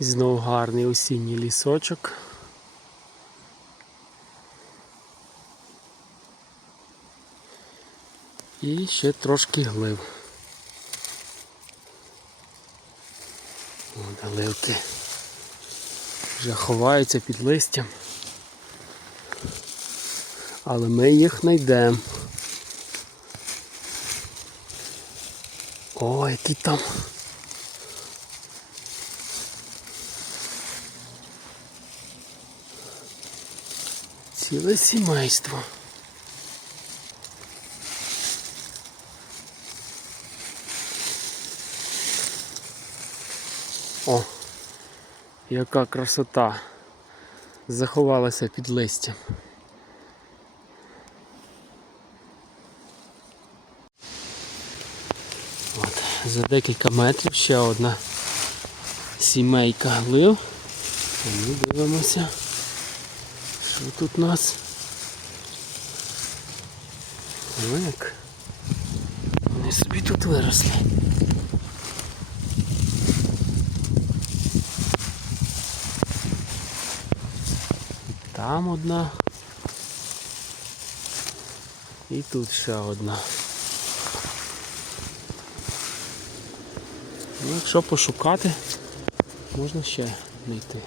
І знову гарний осінній лісочок. І ще трошки глив. От, гливки вже ховаються під листям. Але ми їх знайдемо. О, які там. Ціле сімейство. О, яка красота заховалася під листям. От, за декілька метрів ще одна сімейка глив. А ми дивимося, що тут нас. О, як вони собі тут виросли. Там одна. І тут ще одна. Ну, якщо пошукати, можна ще знайти.